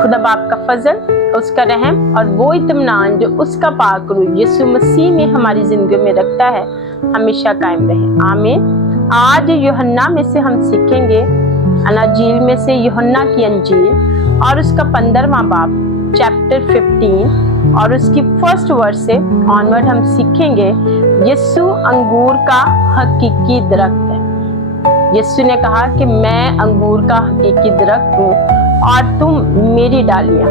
खुदा बाप का फजल, उसका रहम और वो इत्मीनान जो उसका पाक रूह यीशु मसीह में हमारी जिंदगी में रखता है हमेशा कायम रहे। आमीन। आज यूहन्ना में से हम सीखेंगे, अनाजील में से यूहन्ना की अंजील और उसका 15वां बाब चैप्टर 15 और उसकी फर्स्ट वर्स से ऑनवर्ड हम सीखेंगे यीशु अंगूर का हकीकी दरख्त है। यीशु ने कहा कि मैं अंगूर का हकीकी दरख्त हूँ और तुम मेरी डालियां।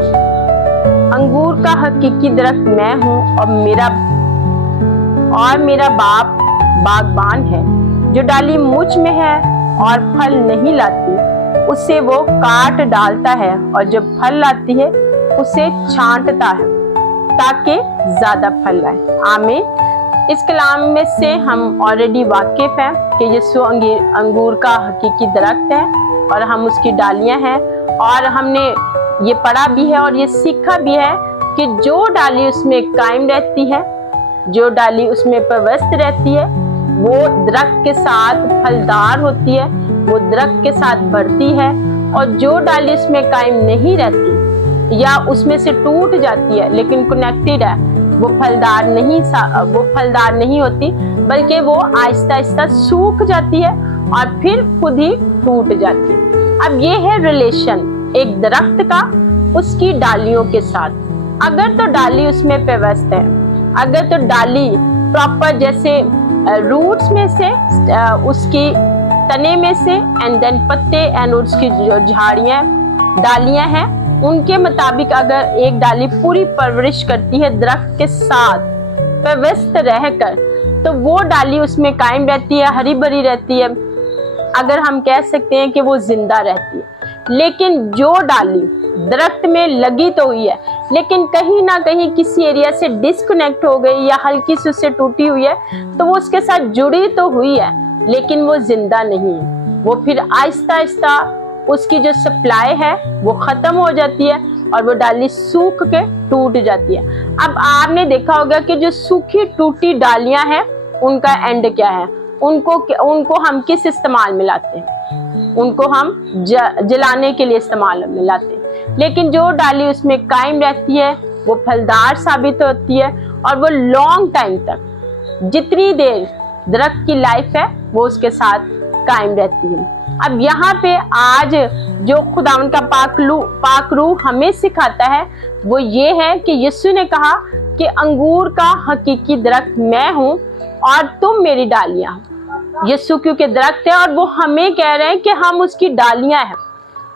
अंगूर का हकीकी दरख्त मैं हूँ और मेरा बाप बागबान है। जो डाली मुझ में है और फल नहीं लाती उसे वो काट डालता है और जब फल लाती है उसे छांटता है ताकि ज्यादा फल लाए। आमीन। इस कलाम में से हम ऑलरेडी वाकिफ हैं कि यीशु अंगूर का हकीकी दरख्त है और हम उसकी डालियां हैं, और हमने ये पढ़ा भी है और ये सीखा भी है कि जो डाली उसमें कायम रहती है, जो डाली उसमें पेवस्त रहती है, वो दरख्त के साथ फलदार होती है, वो दरख्त के साथ बढ़ती है। और जो डाली उसमें कायम नहीं रहती या उसमें से टूट जाती है लेकिन कनेक्टेड है, वो फलदार नहीं होती, बल्कि वो आहिस्ता आहिस्ता सूख जाती है और फिर खुद ही टूट जाती है। अब ये है रिलेशन एक दरख्त का उसकी डालियों के साथ। अगर तो डाली उसमें पेवस्त है, अगर तो डाली प्रॉपर जैसे रूट्स में से उसकी तने में से एंड देन पत्ते एंड उसकी जो झाड़ियां डालियां हैं उनके मुताबिक अगर एक डाली पूरी परवरिश करती है दरख्त के साथ पेवस्त रहकर, तो वो डाली उसमें कायम रहती है, हरी भरी रहती है। अगर हम कह सकते हैं कि वो जिंदा रहती है। लेकिन जो डाली दरख्त में लगी तो हुई है लेकिन कहीं ना कहीं किसी एरिया से डिस्कनेक्ट हो गई या हल्की सी उससे टूटी हुई है, तो वो उसके साथ जुड़ी तो हुई है लेकिन वो जिंदा नहीं है। वो फिर आहिस्ता आहिस्ता उसकी जो सप्लाई है वो खत्म हो जाती है और वो डाली सूख के टूट जाती है। अब आपने देखा होगा कि जो सूखी टूटी डालियां हैं उनका एंड क्या है, उनको हम किस इस्तेमाल में लाते हैं? उनको हम जलाने के लिए इस्तेमाल में लाते हैं। लेकिन जो डाली उसमें कायम रहती है वो फलदार साबित होती है और वो लॉन्ग टाइम तक, जितनी देर दरख्त की लाइफ है वो उसके साथ कायम रहती है। अब यहाँ पे आज जो खुदावंद का पाक रूह हमें सिखाता है वो ये है कि यीशु ने कहा कि अंगूर का हकीकी दरख्त मैं हूँ और तुम मेरी डालियां। यीशु क्योंकि दरख्त है और वो हमें कह रहे हैं कि हम उसकी डालियां हैं।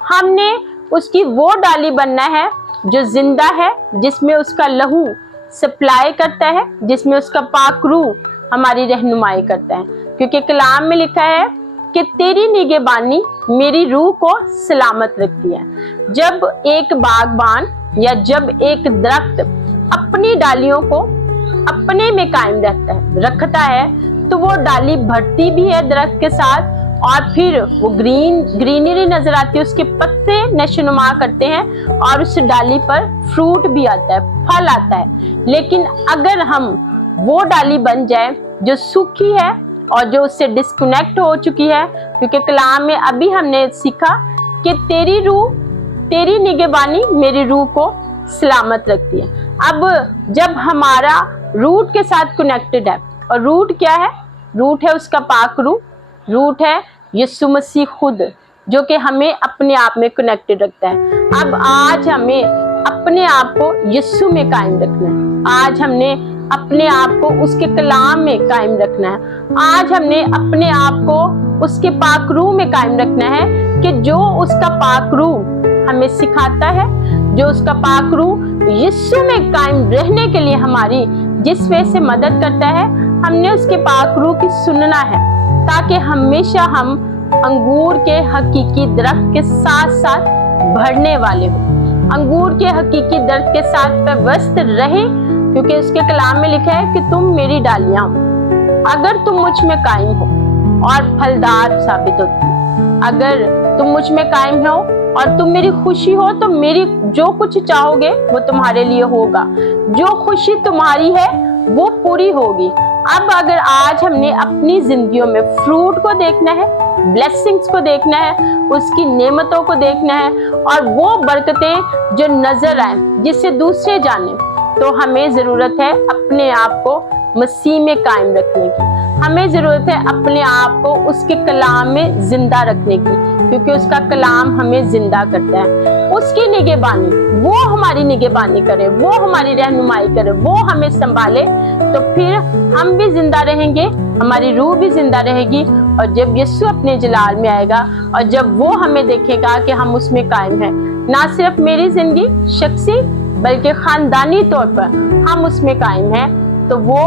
हमने उसकी वो डाली बनना है जो जिंदा है, जिसमें उसका लहू सप्लाई करता है, जिसमें उसका पाक रूह हमारी रहनुमाई करता है। क्योंकि कलाम में लिखा है कि तेरी निगहबानी मेरी रूह को सलामत रखती है। जब एक बागबान या जब एक दरख्त अपनी डालियों को अपने में कायम रखता है तो वो डाली बढ़ती भी है दरख्त के साथ और फिर वो ग्रीनरी नजर आती है, उसके पत्ते नशोनुमा करते हैं और उस डाली पर फ्रूट भी आता है, फल आता है। लेकिन अगर हम वो डाली बन जाए जो सूखी है और जो उससे डिस्कनेक्ट हो चुकी है, क्योंकि कलाम में अभी हमने सीखा कि तेरी निगहबानी मेरी रूह को सलामत रखती है। अब जब हमारा रूट के साथ कनेक्टेड है, और रूट क्या है? रूट है उसका पाक रूह, रूट है यीशु मसीह खुद, जो कि हमें अपने आप में कनेक्टेड रखता है। अब आज हमें अपने आप को यीशु में कायम रखना है। आज हमने अपने आप को उसके कलाम में कायम रखना है। आज हमने अपने आप को उसके पाक रूह में कायम रखना है कि जो उसका पाक रूह हमें सिखाता है, जो उसका पाक रूह यीशु में कायम रहने के लिए हमारी जिस वे से मदद करता है, हमने उसके पाक रूह की सुनना है ताकि हमेशा हम अंगूर के हकीकी दरख्त के साथ साथ बढ़ने वाले हो, अंगूर के हकीकी दरख्त के साथ पेवस्त रहे। क्योंकि उसके कलाम में लिखा है कि तुम मेरी डालियां हो, अगर तुम मुझ में कायम हो और फलदार साबित होती है। अगर तुम मुझ में कायम हो और तुम मेरी खुशी हो तो मेरी जो कुछ चाहोगे वो तुम्हारे लिए होगा, जो खुशी तुम्हारी है वो पूरी होगी। अब अगर आज हमने अपनी जिंदगियों में फ्रूट को देखना है, ब्लेसिंग्स को देखना है, उसकी नेमतों को देखना है और वो बरकतें जो नजर आए जिससे दूसरे जाने, तो हमें जरूरत है अपने आप को मसीह में कायम रखने की। हमें जरूरत है अपने आप को उसके कलाम में जिंदा रखने की, क्योंकि उसका कलाम हमें जिंदा करता है। उसकी निगहबानी, वो हमारी निगहबानी करे, वो हमारी रहनुमाई करे, वो हमें संभाले, तो फिर हम भी जिंदा रहेंगे, हमारी रूह भी जिंदा रहेगी। और जब यीशु अपने जलाल में आएगा और जब वो हमें देखेगा कि हम उसमें कायम हैं, ना सिर्फ मेरी जिंदगी शख्सी बल्कि खानदानी तौर पर हम उसमें कायम हैं, तो वो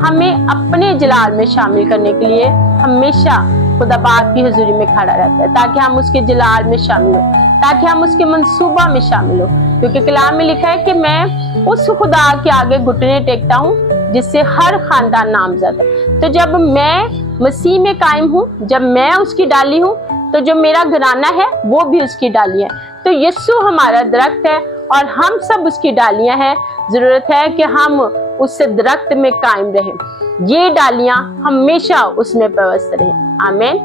हमें अपने जलाल में शामिल करने के लिए हमेशा खुदा बाप की हुजूरी में खड़ा रहता है, ताकि हम उसके जलाल में शामिल हो, ताकि हम उसके मंसूबा में शामिल हो। क्योंकि कलाम में लिखा है कि मैं उस खुदा के आगे घुटने टेकता हूँ जिससे हर खानदान नामजद है। तो जब मैं मसीह में कायम हूँ, जब मैं उसकी डाली हूँ, तो जो मेरा घराना है वो भी उसकी डाली है। तो यीशु हमारा दरख्त है और हम सब उसकी डालियां हैं। जरूरत है कि हम उस दरख्त में कायम रहें, ये डालियां हमेशा उसमें पवस्त रहें। आमीन।